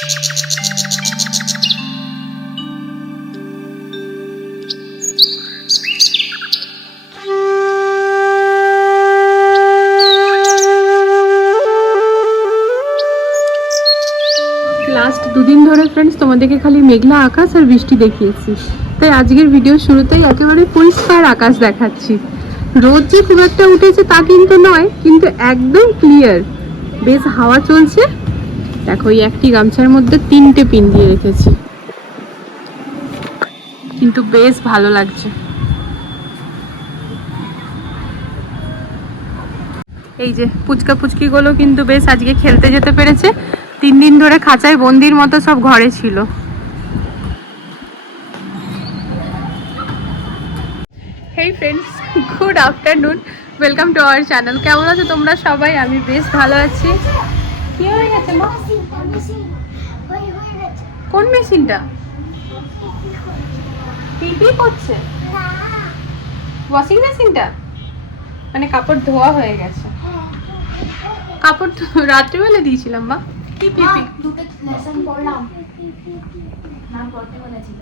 Last দুদিন ধরে friends তোমাদেরকে খালি মেঘলা আকাশ আর বৃষ্টি দেখিয়েছি। তাই আজকের ভিডিও শুরুতেই একেবারে পরিষ্কার আকাশ দেখাচ্ছি। রোদ যে খুব একটা উঠেছে তা কিন্তু নয়, কিন্তু একদম ক্লিয়ার বেশ হাওয়া চলছে দেখো, এই একটি গামছার মধ্যে তিনটে পিন দিয়ে রেখেছি। কিন্তু বেশ ভালো লাগছে। এই যে পুচকা পুচকিগুলো কিন্তু বেশ আজকে খেলতে যেতে পেরেছে। তিন দিন ধরে খাঁচায় বন্দির মতো সব ঘরে ছিল। Hey friends good afternoon welcome to our channel কেমন আছো তোমরা সবাই? আমি বেশ ভালো আছি। কি হয়ে গেছে মা? কোন মেশিনটা? পিপি করছে? ওয়াশিং মেশিনটা? মানে কাপড় ধোয়া হয়ে গেছে। কাপড় রাত্রিবেলা দিয়েছিলাম মা। কি পিপি? দুটো লেসন পড়লাম। নাম পড়তে বলেছিল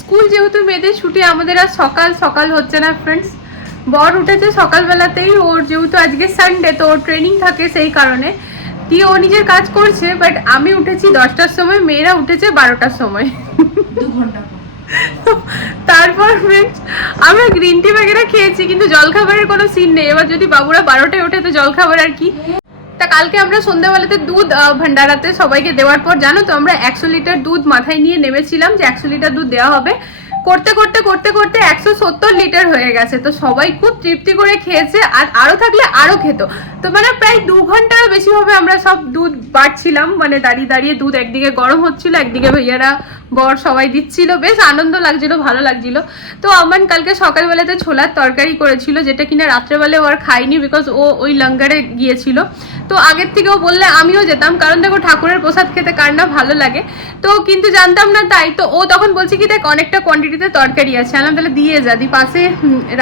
স্কুল যেহেতু মেয়েদের ছুটি আমাদের আর সকাল সকাল হচ্ছে না ফ্রেন্ডস বর উঠেছে সকালবেলাতেই ওর যেহেতু আজকে সানডে তো ওর ট্রেনিং থাকে সেই কারণে। দিয়ে ও নিজের কাজ করছে বাট আমি উঠেছি দশটার সময় মেয়েরা উঠেছে বারোটার সময়। তারপর ফ্রেন্ডস আমরা গ্রিন টি বাগেরা খেয়েছি কিন্তু জলখাবারের কোনো সিন নেই। এবার যদি বাবুরা বারোটায় ওঠে তো জলখাবার আর কি। তা কালকে আমরা সন্ধ্যাবেলাতে দুধ ভান্ডারাতে সবাইকে দেওয়ার পর জানো তো আমরা একশো লিটার দুধ মাথায় নিয়ে নেমেছিলাম যে একশো লিটার দুধ দেওয়া হবে। করতে করতে করতে করতে একশো সত্তর লিটার হয়ে গেছে। তো সবাই খুব তৃপ্তি করে খেয়েছে আর আরও থাকলে আরও খেত। তো মানে প্রায় দু ঘণ্টার বেশি হবে আমরা সব দুধ বাড়ছিলাম মানে দাঁড়িয়ে দাঁড়িয়ে দুধ একদিকে গরম হচ্ছিল, একদিকে ভাইয়ারা বর সবাই দিচ্ছিল। বেশ আনন্দ লাগছিল, ভালো লাগছিল। তো আমান কালকে সকালবেলাতে ছোলার তরকারি করেছিল, যেটা কিনা রাত্রেবেলা ও আর খাইনি বিকজ ও ওই লঙ্গারে গিয়েছিল। তো আগের থেকেও বললে আমিও যেতাম, কারণ দেখো ঠাকুরের প্রসাদ খেতে কার না ভালো লাগে। তো কিন্তু জানতাম না তাই, তো ও তখন বলছে কি, দেখ, অনেকটা কোয়ান্টিটিতে তরকারি আছে। আমি তাহলে দিয়ে যা দি পাশে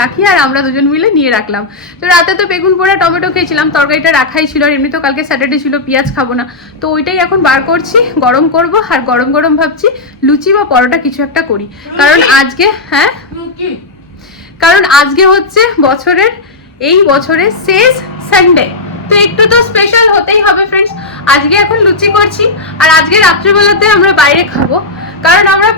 রাখি আর আমরা দুজন মিলে নিয়ে রাখলাম। তো রাতে তো বেগুন পোড়া টমেটো খেয়েছিলাম তরকারিটা রাখাই ছিল আর এমনি তো কালকে স্যাটারডে ছিল পেঁয়াজ খাব না। তো ওইটাই এখন বার করছি গরম করব আর গরম গরম ভাবছি লুচি বা পরোটা কিছু একটা করি। কারণ আজকে হ্যাঁ? কারণ আজকে হচ্ছে বছরের এই বছরের শেষ সানডে তো একটু তো স্পেশাল হতেই হবে ফ্রেন্ডস আজকে এখন লুচি করছি আর আজকে রাত্রিবেলাতে আমরা বাইরে খাব। কারণ আমরা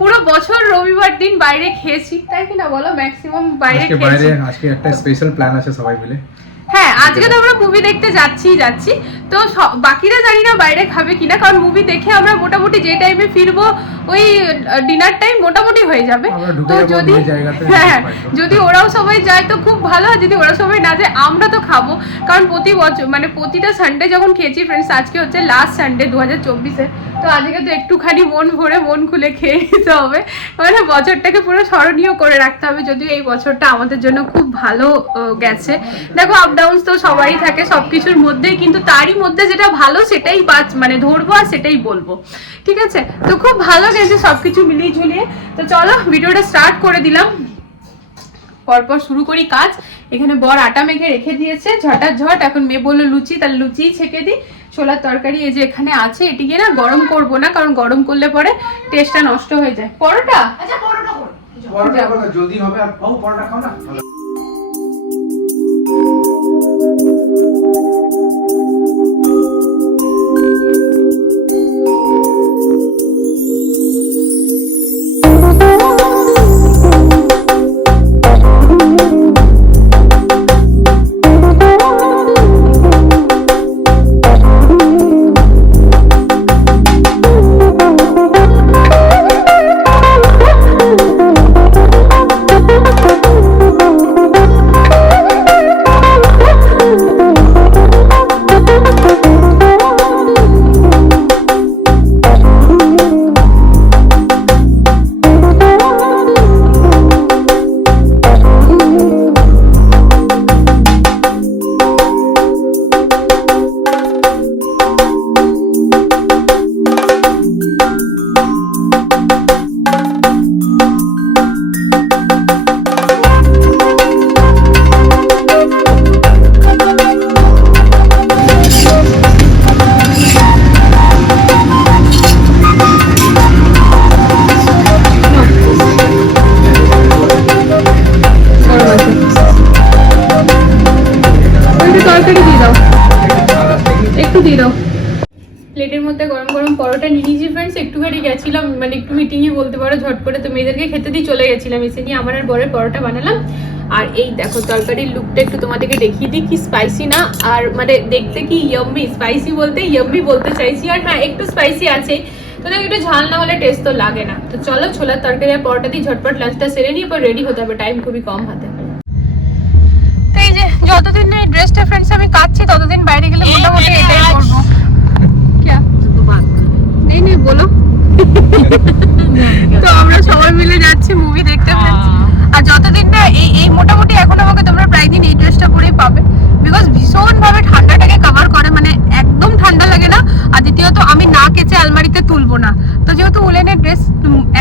পুরো বছর রবিবার দিন বাইরে খেয়েছি। তাই কিনা বলো? ম্যাক্সিমাম বাইরে খেয়েছি। আজকে একটা স্পেশাল প্ল্যান আছে সবাই মিলে। হ্যাঁ আজকে তো আমরা মুভি দেখতে যাচ্ছি যাচ্ছি। তো বাকিরা জানি না বাইরে খাবে কিনা কারণ মুভি দেখে আমরা মোটামুটি যে টাইমে ফিরবো ওই ডিনার টাইম মোটামুটি হয়ে যাবে। তো যদি হ্যাঁ যদি ওরাও সবাই যায় তো খুব ভালো। আর যদি ওরা সবাই না যায় আমরা তো খাব। কারণ প্রতি বছর মানে প্রতিটা সানডে যখন খেয়েছি ফ্রেন্ডস আজকে হচ্ছে লাস্ট সানডে দু হাজার চব্বিশে। তো আজকে তো একটুখানি মন ভরে মন খুলে খেয়ে নিতে হবে। মানে বছরটাকে পুরো স্মরণীয় করে রাখতে হবে যদিও এই বছরটা আমাদের জন্য খুব ভালো গেছে। দেখো ডাউন তো সবারই থাকে সবকিছুর মধ্যেই কিন্তু তারই মধ্যে যেটা ভালো সেটাই বাচ মানে ধরবো আর সেটাই বলব। ঠিক আছে? তো খুব ভালো গেছে সবকিছু মিলিয়ে ঝুলিয়ে। তো চলো ভিডিওটা স্টার্ট করে দিলাম। পরপর শুরু করি কাজ। এখানে বর আটা মেখে রেখে দিয়েছে ঝটা ঝট এখন মেয়ে বলল লুচি তাহলে লুচিই ছেঁকে দিই। ছোলার তরকারি এই যে এখানে আছে এটিকে না গরম করব না কারণ গরম করলে পরে টেস্টটা নষ্ট হয়ে যায়। পরোটা? আচ্ছা পরোটা কর। পরোটা জলদি হবে আর পরোটা খাও না? ভালো। গরম নিয়ে নিয়েছি ফ্রেন্ডস একটুখানি গেছিলাম মানে একটু মিটিংয়ে বলতে পারো ঝট করে তো মেয়েদেরকে খেতে দিয়ে চলে গেছিলাম। এসে নিয়ে আমার আর বরের পরোটা বানালাম। আর এই দেখো তরকারির লুকটা একটু তোমাদেরকে দেখিয়ে দিই কি স্পাইসি না? আর মানে দেখতে কি ইয়াম্মি স্পাইসি বলতে ইয়াম্মি বলতে চাইছি আর হ্যাঁ একটু স্পাইসি আছে। তো দেখ একটু ঝাল না হলে টেস্ট তো লাগে না। তো চলো ছোলার তরকারি আর পরোটা দিয়ে ঝটপট লাঞ্চটা সেরে নিয়ে পর রেডি হতে হবে। টাইম খুবই কম হাতে। এই যে যতদিন এই ড্রেসটা ফ্রেন্ডস আমি কাচ্ছি ততদিন বাইরে গেলে মোটামুটি এটাই করব। নেই নেই বলো। তো আমরা সবাই মিলে যাচ্ছি মুভি দেখতে হ্যাঁ। আর যতদিন না এই এই মোটামুটি এখন আমাকে তোমরা প্রায় দিন এই ড্রেসটা পরেই পাবে। বিকজ ভীষণ ভাবে ঠান্ডাটাকে কভার করে মানে একদম ঠান্ডা লাগে না। আর দ্বিতীয়ত আমি না কেচে আলমারিতে তুলবো না। তো যেহেতু উলেনের ড্রেস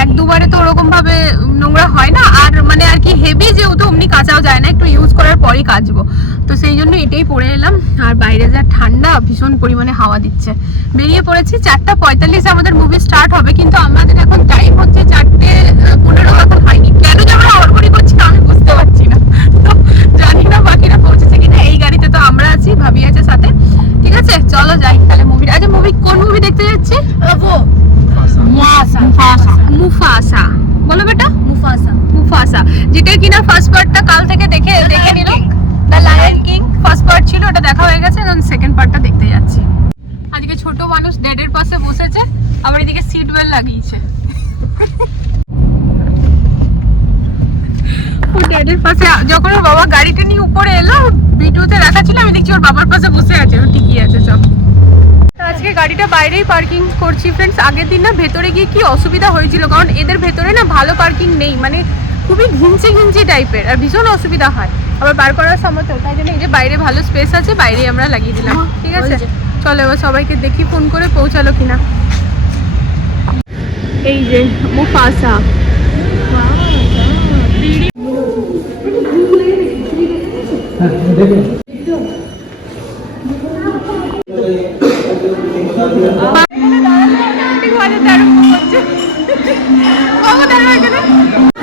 এক দুবারে তো ওরকম ভাবে নোংরা হয় না। আর মানে আর কি হেভি যেহেতু অমনি কাচাও যায় না। একটু ইউজ করার পরই কাচবো। তো সেই জন্য এটাই পরে এলাম। আর বাইরে যা ঠান্ডা ভীষণ পরিমাণে হাওয়া দিচ্ছে। বেরিয়ে পড়েছি চারটা পঁয়তাল্লিশে আমাদের মুভি স্টার্ট হবে কিন্তু আমাদের এখন টাইম হচ্ছে চারটে পনেরো এখন হয়নি। কেন যে আমরা করছি আমি বুঝতে পারছি না। তো জানি না বাকিরা পৌঁছেছে কিনা এই গাড়িতে তো আমরা আছি ভাবি আছে সাথে। ঠিক আছে চলো যাই তাহলে মুভি আচ্ছা মুভি কোন মুভি দেখতে যাচ্ছি? মুফাসা। বলো বেটা। মুফাসা। মুফাসা। যেটা কিনা ফার্স্ট পার্টটা কাল থেকে দেখে দেখে the lion king first part ছিল, ওটা দেখা হয়ে গেছে, এখন সেকেন্ড পার্টটা দেখতে যাচ্ছি। আজকে ছোট মানুষ ডেডের পাশে বসেছে, আবার এদিকে সিট বেল্ট লাগিয়েছে। ড্যাডের পাশে, যখন ওর বাবা গাড়িটা নিয়ে উপরে এলো, ভিডিওতে রাখা ছিল আমি দেখছি ওর বাবার পাশে বসে আছে, ও ঠিকই আছে সব। আজকে গাড়িটা বাইরেই পার্কিং করছি ফ্রেন্ডস আগের দিন না ভেতরে গিয়ে কি অসুবিধা হয়েছিল, কারণ এদের ভেতরে না ভালো পার্কিং নেই মানে খুবই ঘিঞ্চি ঘিঞ্চি টাইপের আর ভীষণ অসুবিধা হয়। আবার বার করার সময় তো তাই জন্য এই যে বাইরে ভালো স্পেস আছে বাইরেই আমরা লাগিয়ে দিলাম ঠিক আছে চলো এবার সবাইকে দেখি ফোন করে পৌঁছালো কিনা এই যে মুফাসা ঘরে দাঁড়ানো হচ্ছে বাবু দাঁড়াও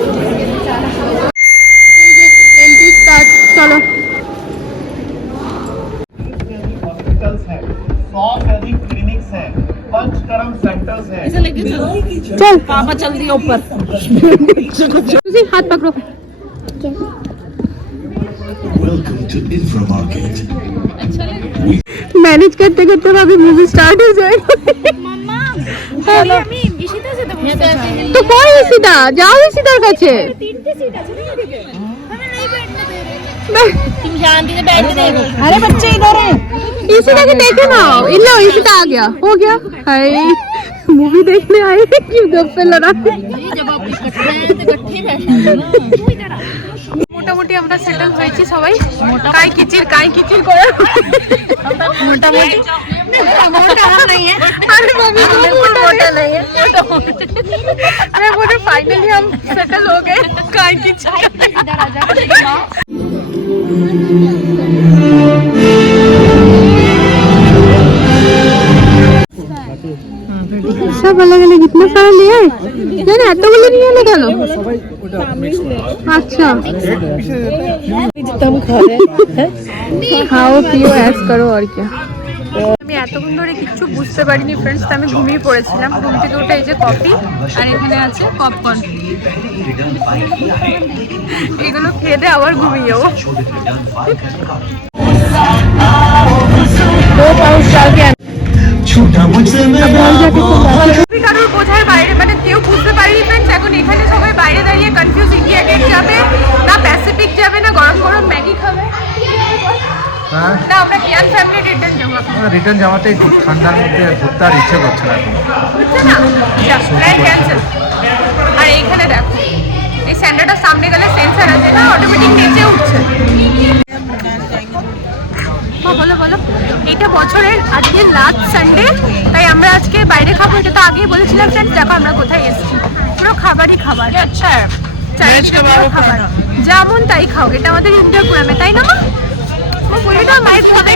चल। पापा चल दिए ऊपर। तुझे हाथ पकड़ो। मैनेज करते करते अभी मूवी स्टार्ट हो जाएगी। तो कौन सीधा जाओ इसीदार কাছে तुम शांति अरे बच्चे इधर है। इसी तक देखे ना इलो इसी तक आ गया। हो गया। हाय। मूवी देखने आए क्यों गप्पे लड़ाते जब आप इकट्ठे हैं तो इकट्ठे ही बैठना মোটামুটি আমরা সেটেল হয়েছি সবাই কাই কিচির কাই কিচির করে मोटामोटी मोटा हम नहीं है अरे मम्मी बिल्कुल मोटा नहीं है अरे बोले फाइनली हम सेटल हो गए काई किचिर লেয়ার না না এতগুলো নিয়ে এলে কেন? আচ্ছা। খাও পিও অ্যাস করো আর কি। আমি এতক্ষণ ধরে কিচ্ছু বুঝতে পারিনি ফ্রেন্ডস তো আমি ঘুমিয়ে পড়েছিলাম। ঘুম থেকে উঠে এই যে কফি আর এখানে আছে পপকর্ন এগুলো খেয়ে দিয়ে আবার ঘুমিয়ে যাব দো পাউচ কারোর বোঝার বাইরে মানে কেউ বুঝতে পারিনি ফ্রেন্ডস এখন এখানে সবাই বাইরে দাঁড়িয়ে কনফিউজ ইন্ডিয়া গেট যাবে না প্যাসিফিক যাবে না গরম গরম ম্যাগি খাবে। না আমরা কিয়ান ফ্যামিলি রিটার্ন যাব। রিটার্ন যাওয়াতেই খুব ঠান্ডার মধ্যে ঘুরতে আর ইচ্ছে করছে না এখন। বুঝছ না? যা প্ল্যান ক্যান্সেল আর এইখানে দেখো এই সামনে গেলে সেন্সার আছে না অটোমেটিক নিচে উঠছে। বলো বলো এটা বছরের আজকে লাস্ট সানডে বাইরে খাব এটা তো আগেই বলেছিলাম ফ্রেন্ডস দেখো আমরা কোথায় এসেছি। পুরো খাবারই খাবার। আচ্ছা খাবার যেমন তাই খাও এটা আমাদের ইন্দ্রপুরামে তাই না মা? ও পুরীটা মায়ের খাবে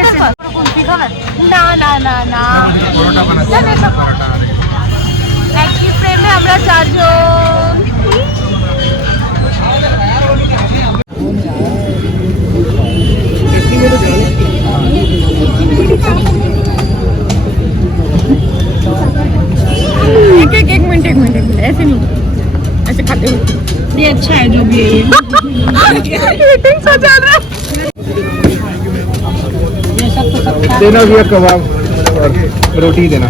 না না না না। একই ফ্রেমে আমরা চারজন। ऐसे नहीं ऐसे खाते हो ये अच्छा है जो भी है ये। चल रहा है। देना भैया कबाब और रोटी देना।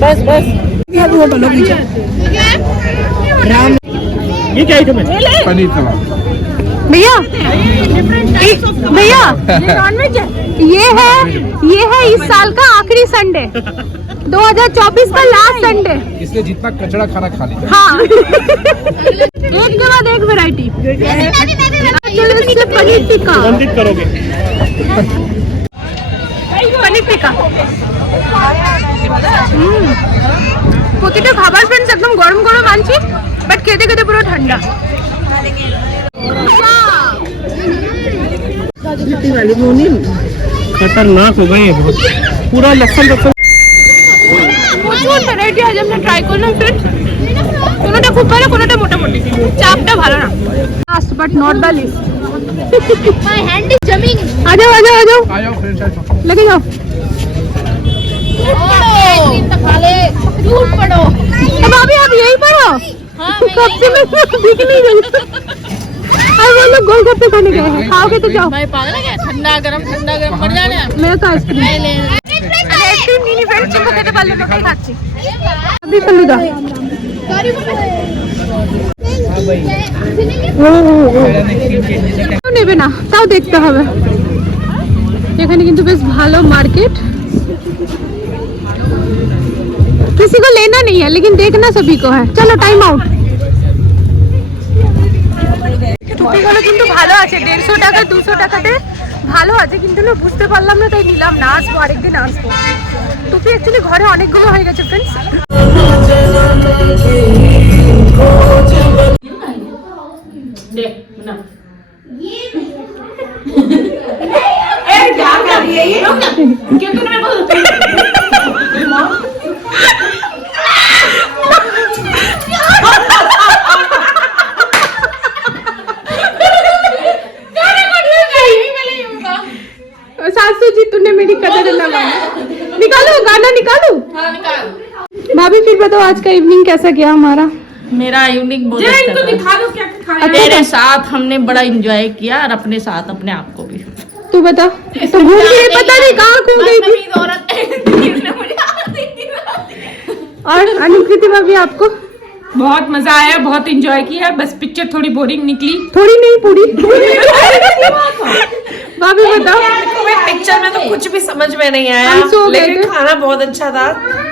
बस बस। वो बोलो राम। ये क्या आइटम है? पनीर कबाब। भैया भैया ये नॉनवेज ये ये है इस साल का आखिरी संडे 2024 का लास्ट संडे इसलिए जितना कचड़ा खाना खा लीजिए हाँ एक के बाद एक वैरायटी पनीर टिक्का करोगे পনির টিকা হুম। প্রতিটা খাবার ফ্রেন্ডস একদম গরম গরম আনছি বাট খেতে খেতে পুরো ঠান্ডা खतरनाक हो गए बहुत पूरा लक्षण लक्षण প্রচুর ভ্যারাইটি আজ আমরা ট্রাই করলাম ফ্রেন্ডস কোনোটা খুব ভালো কোনোটা মোটামুটি চাপটা ভালো না last but not the least my hand is jamming आ जाओ आ जाओ आ जाओ आ जाओ फ्रेंड्स आ जाओ लगे जाओ खाले झूठ पड़ो अब अभी आप यही पढ़ो कब से मैं दिख नहीं रही और वो लोग गोल गप्पे खाने गए। हैं खाओगे तो जाओ। ठंडा गर्म ठंडा गर्म पड़ जाने मेरे को अभी फलूदा নেবে না তাও দেখতে হবে এখানে কিন্তু বেশ ভালো किसी को लेना नहीं है लेकिन देखना सभी को है। चलो टाइम आउट টুপিগুলো কিন্তু ভালো আছে দেড়শো টাকা দুশো টাকাতে ভালো আছে কিন্তু না বুঝতে পারলাম না তাই নিলাম না আসব আরেকদিন আসব টুপি অ্যাকচুয়ালি ঘরে অনেকগুলো হয়ে গেছে ফ্রেন্ডস सासू बताओ आज का इवनिंग कैसा गया हमारा? मेरा यूनिक बहुत अच्छा था तेरे साथ हमने बड़ा एंजॉय किया और अपने साथ अपने आप को भी। तू बता तो घूम गई पता नहीं कहाँ खो गई थी। और अनुकृति भाभी आपको? बहुत मज़ा आया बहुत एंजॉय किया बस पिक्चर थोड़ी बोरिंग निकली। थोड़ी नहीं पूरी। भाभी बताओ पिक्चर में तो कुछ भी समझ में नहीं आया हम सो गए लेकिन थे। खाना बहुत अच्छा था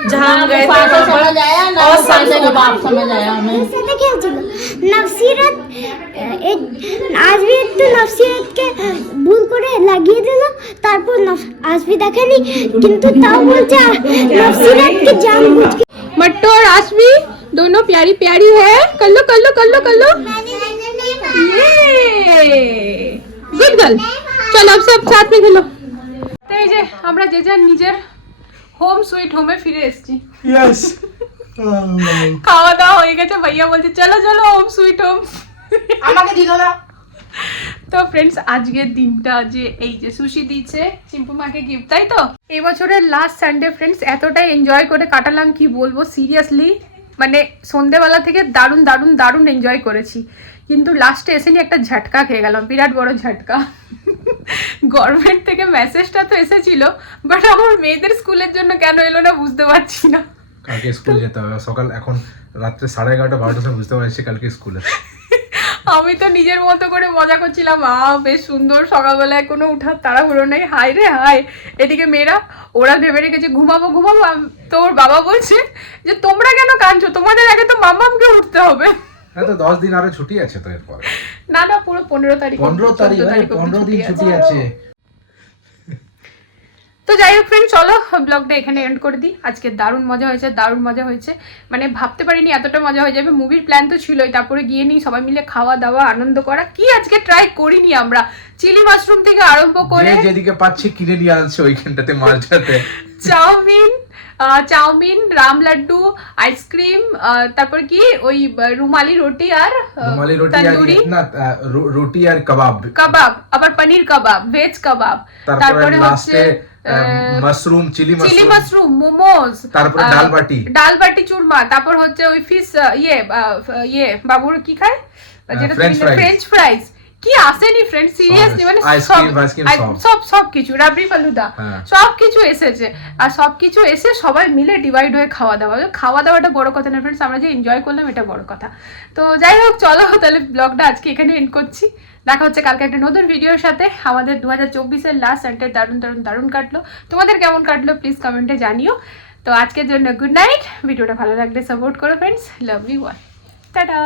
जहाँ हम गए थे वहाँ पर समझ आया ना और सब का जवाब समझ आया हमें সাথে খেলছিল নফসিরত আজবি একটু নফসিরতকে ভুল করে লাগিয়ে দিল তারপর নফ- আজবি দেখেনি কিন্তু তাও বলছে নফসিরতকে জান বুঝ के मट्टू और आशवी दोनों प्यारी प्यारी है कर लो कर लो कर लो कर लो গুড গার্ল চলো আপ সব সাথ মে খেলো। তাই যে আমরা যে যার নিজের হোম সুইট হোমে ফিরে এসেছি। ইয়েস খাওয়া দাওয়া হয়ে গেছে ভাইয়া বলছে চলো চলো হোম সুইট হোম আমাকে দিল না। তো ফ্রেন্ডস আজকের দিনটা যে এই যে সুশি দিয়েছে চিম্পু মাকে গিফট তাই তো? এই বছরের লাস্ট সানডে ফ্রেন্ডস এতটাই এনজয় করে কাটালাম কি বলব সিরিয়াসলি মানে সন্ধেবেলা থেকে দারুণ দারুণ দারুণ এনজয় করেছি। কিন্তু লাস্টে এসে নিয়ে একটা ঝটকা খেয়ে গেলাম বিরাট বড় ঝটকা। গভর্নমেন্ট থেকে মেসেজটা তো এসেছিল বাট আমার মেয়েদের স্কুলের জন্য কেন এলো না বুঝতে পারছি না। কালকে স্কুল যেতে হবে সকাল এখন রাত্রে সাড়ে এগারোটা বারোটার সময় বুঝতে পারছি কালকে স্কুলে। আমি তো নিজের মতো করে মজা করছিলাম আ বেশ সুন্দর সকালবেলায় কোনো উঠার তাড়াহুড়ো নেই। হাই রে হাই এদিকে মেয়েরা ওরা ভেবে রেখেছে ঘুমাবো ঘুমাবো। আম- তো ওর বাবা বলছে যে তোমরা কেন কাঁদছো? তোমাদের আগে তো মামামকে উঠতে হবে। তো দশ দিন আরও ছুটি আছে তো এরপর। না না পুরো পনেরো তারিখ পনেরো তারিখ 14 মানে পনেরো দিন ছুটি আছে। তো যাই হোক ফ্রেন্ড চলো ব্লগটা এখানে এন্ড করে দিই। আজকে দারুণ মজা হয়েছে দারুণ মজা হয়েছে। মানে ভাবতে পারিনি এতটা মজা হয়ে যাবে। মুভির প্ল্যান তো ছিলই তারপরে গিয়ে নিই সবাই মিলে খাওয়া দাওয়া আনন্দ করা। কি আজকে ট্রাই করিনি আমরা? চিলি মাশরুম থেকে আরম্ভ করে যেদিকে পাচ্ছি কিনে নিয়ে আসছে ওইখানটাতে মালটাতে chowmein chowmein ram laddu ice cream তারপর কি ওই রুমালি রুটি আর রুমালি রুটি তন্দুরি। না রুটি আর কাবাব। কাবাব আবার পনির কাবাব ভেজ কাবাব। তারপরে হচ্ছে লাস্টে আহ, mushroom chilli chilli mushroom. Mushroom momos তারপরে ডাল বাটি। ডাল বাটি চুরমা তারপর হচ্ছে ওই ফিশ ইয়ে ইয়ে বাবুর কি খায়? যেটা. ফ্রেঞ্চ ফ্রাইজ কি আসেনি ফ্রেন্ড সিরিয়াসলি মানে সব সব। সব কিছু রাবড়ি ফালুদা। হ্যাঁ। সব কিছু এসেছে। আর সব কিছু এসে সবাই মিলে ডিভাইড হয়ে খাওয়া দাওয়া। খাওয়া দাওয়াটা বড় কথা না ফ্রেন্ডস আমরা যে এনজয় করলাম এটা বড় কথা। তো যাই হোক চলো তাহলে ব্লগটা আজকে এখানে এন্ড করছি। দেখা হচ্ছে কালকে একটা নতুন ভিডিওর সাথে। আমাদের দু হাজার চব্বিশের লাস্ট সানডে দারুণ দারুণ দারুণ কাটলো। তোমাদের কেমন কাটলো প্লিজ কমেন্টে জানিও। তো আজকের জন্য গুড নাইট ভিডিওটা ভালো লাগলে সাপোর্ট করো friends love you one tata!